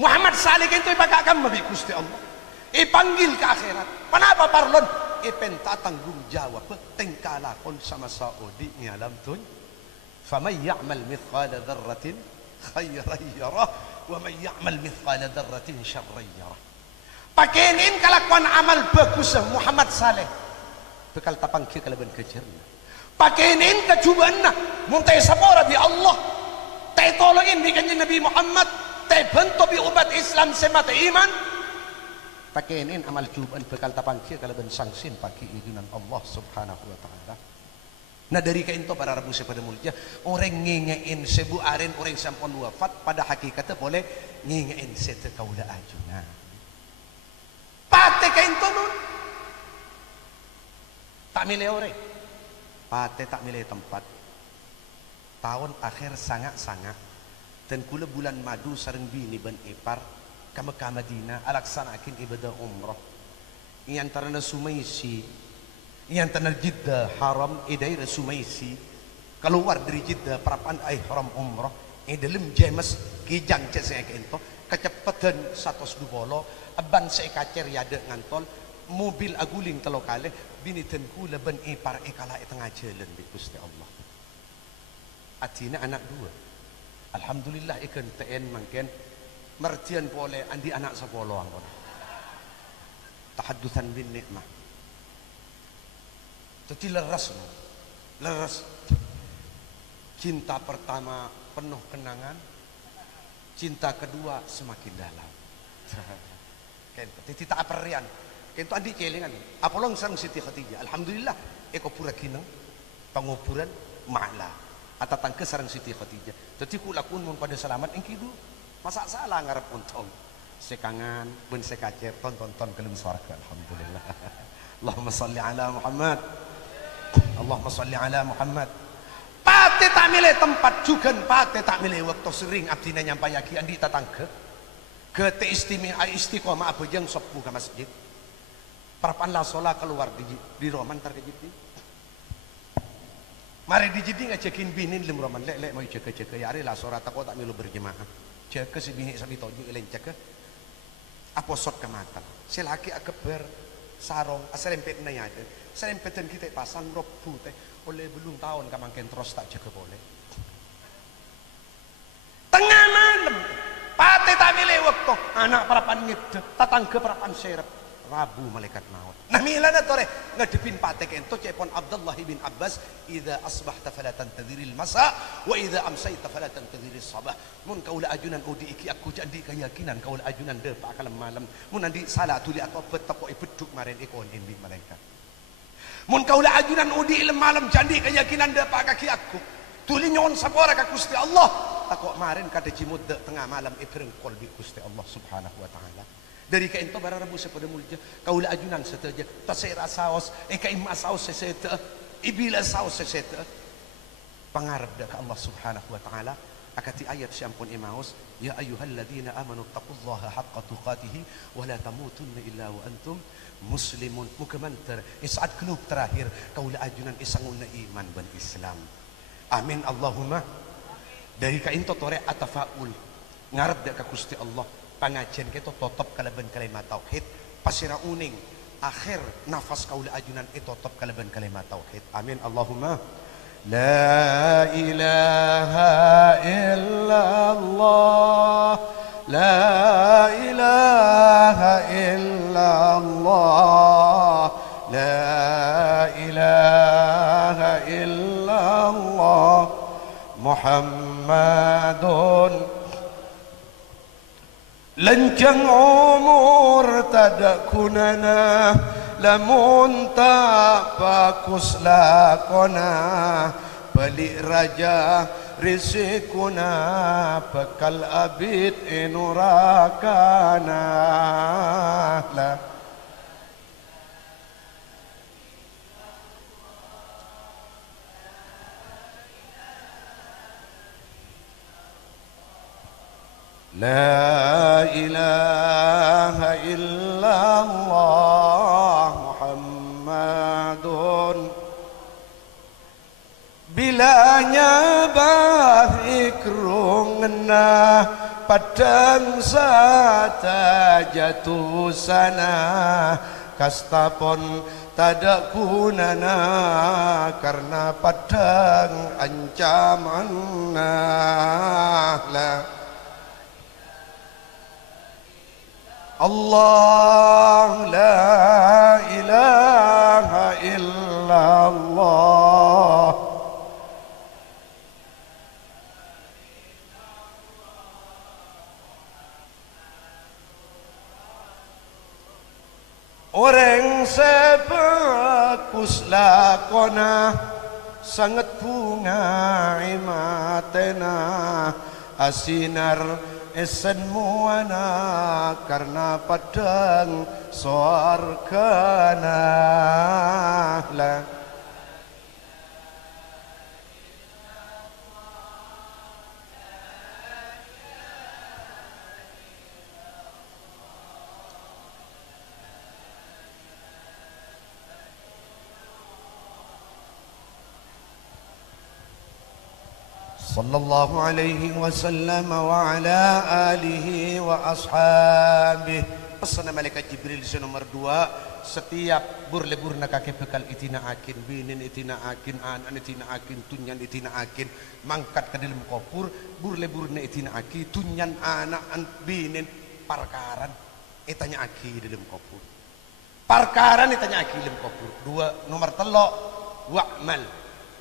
Muhammad Saleh itu ipagagam mabi Gusti Allah. Ipanggil ke akhirat. Kenapa parlon? Ipenta tanggung jawab tingkalakon sama Saudi ni alam tun. Faman ya'mal mithqala dzarratin khairan yarah wa man ya'mal mithqala dzarratin syarran yarah. Pakenin kelakuan amal bagus Muhammad Saleh. Bekal tapang ke kalaban kejerna. Pakenin kecubaanna muntai sapora bi Allah. Tai tolongin bi kanjeng Nabi Muhammad. Tai bentuk bi umat Islam semata iman. Pakenin amal cubaan bekal tapang ke kalaban sangsin paki idunan Allah Subhanahu wa taala. Nah dari kainto para Rabu pada mulia orang ngingein sebu aren orang sampun wafat pada hakikatnya boleh ngingein sete kaula ajuna. Pate kainto nun. Tak milih orang. Pate tak milih tempat. Tahun akhir sangat-sangat dan kula bulan madu sareng bini ben ipar ke Mekah Madinah alaksanakin ibadah umrah. Yang antara Sumaisi, yang antara Jeddah haram daerah Sumaisi keluar dari Jeddah parapan haram umrah dalam James kijang cek saya kento kecepatan 120 aban saya kacer yade ngantol mobil aguling telo kale binitan kula ben ipar ikala tengah jalan bi Gusti Allah. Atina anak dua. Alhamdulillah ikan TN mangken mertian boleh andi anak sepuluh angkon. Tahaddusan bin nikmah. Jadi leras. Cinta pertama penuh kenangan. Cinta kedua semakin dalam. Jadi tak aperian. Kento andi celingan. Apolong sang Siti Khadijah. Alhamdulillah eko pura kineng penguburan ma'la. Atau ke sarang Siti Khadijah. Jadi kulakun mun pada selamat engkidu. Masa salah ngarep untung. Sekangan ben sekacer tonton kelem swarga alhamdulillah. Allahumma shalli ala Muhammad. Allahumma shalli ala Muhammad. Pate tak milih tempat juga pate tak milih waktu sering abdina nyampayaki andi tatangke. Ke istiqomah apa jeng sepuh ke masjid. Parapan la sholat keluar di Roman tar ke jidi. Mari di jidi ngacekin binin lim Roman lek mau cek ya ari la sholat takut tak milu berjemaah. Cek si bini sabi toju elen cek aposot ke mata silaki akeber sarong aserempet na yade serempetan kita pasang robu teh oleh belum tahun kamangken terus tak jaga boleh tengah malam pate tak milih waktu anak parapan ngede tatangga parapan serep Rabu malaikat maut nah milana tore ngadepin pate kento cepon Abdullah bin Abbas idza asbahta fala tantadhiril masa wa idza amsayta fala tantadhiris sabah mun kaula ajunan udi iki aku jadi keyakinan kaula ajunan de pak kalam malam mun andi salah tuli atau betako ibeduk maren ikon indi malaikat mun kaula ajunan udi ilm malam jadi keyakinan de pak kaki aku tuli nyon sapora ka Gusti Allah takok maren kada cimut de tengah malam ibreng qalbi Gusti Allah Subhanahu wa taala. Dari kainto bara Rabu pada mulia kaula ajunan setaja tasira saos kaim saos seseta ibila saos seseta pangarep dak Allah Subhanahu wa taala akati ayat syampun imaus ya ayyuhalladzina amanu taqullaha haqqa tuqatih wa la tamutunna illa wa antum muslimun mukamantar isad kelub terakhir kaula ajunan isanguna iman ban Islam amin Allahumma. Dari kainto tore atafaul ngarep dak ka Gusti Allah pangajian kita totop kalaban kalimat tauhid pasira uning akhir nafas kaula ajunan itu totop kalaban kalimat tauhid amin Allahumma. La ilaha illallah la ilaha illallah la ilaha illallah Muhammadun Lancang umur tada kunana lamun tak bagus lakona balik raja rizikuna bekal abid inurakana la La ilaha illallah Muhammadun bilanya bah ikrungna padang sata jatuh sana kastapon tada kunana karena padang ancaman la Allah la ilaha illallah orang sebagus lakona sangat bunga imatena asinar esen muana karena padang sorgana la sallallahu alaihi wasallam wa ala alihi wa ashabih. Pesan malaikat Jibril di nomor 2, setiap burlebur nak kake bekal itina akin binin itina akin anan itina akin tunyan itina akin mangkat ke dalam kopur burlebur na itina aki tunyan anak binin parkaran itanya aki di dalam kopur parkaran itanya aki dalam kopur. 2 nomor 3 wa'mal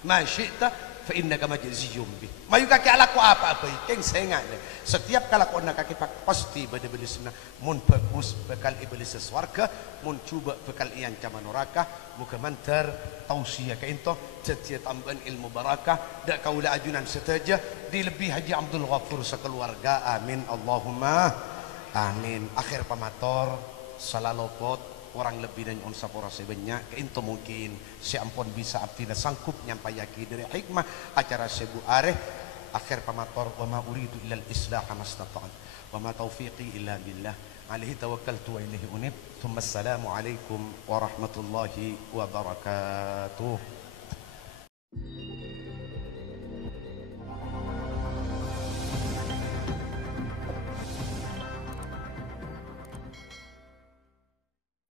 ma syi'ta fa innaka majziyum bi mayu kaki alaku apa-apa keng sengat setiap kalakuan nak kaki pasti pada belisna mun bagus bekal iblis swarga mun cuba bekal ian caman neraka muka mantar tausiah ka into cetia tambahan ilmu barakah dak kaula ajunan setaja di lebih Haji Abdul Ghafur sekeluarga amin Allahumma amin. Akhir pamator salalopot orang lebih dan on sapora sebanyak keinto mungkin si ampun bisa abtina sangkup nyampayaki dari hikmah acara sebu areh akhir pamator wa ma uridu illa al-islah mastata'an wa ma taufiqi illa billah alaihi tawakkaltu wa ilaihi unib thumma assalamu alaikum warahmatullahi wabarakatuh.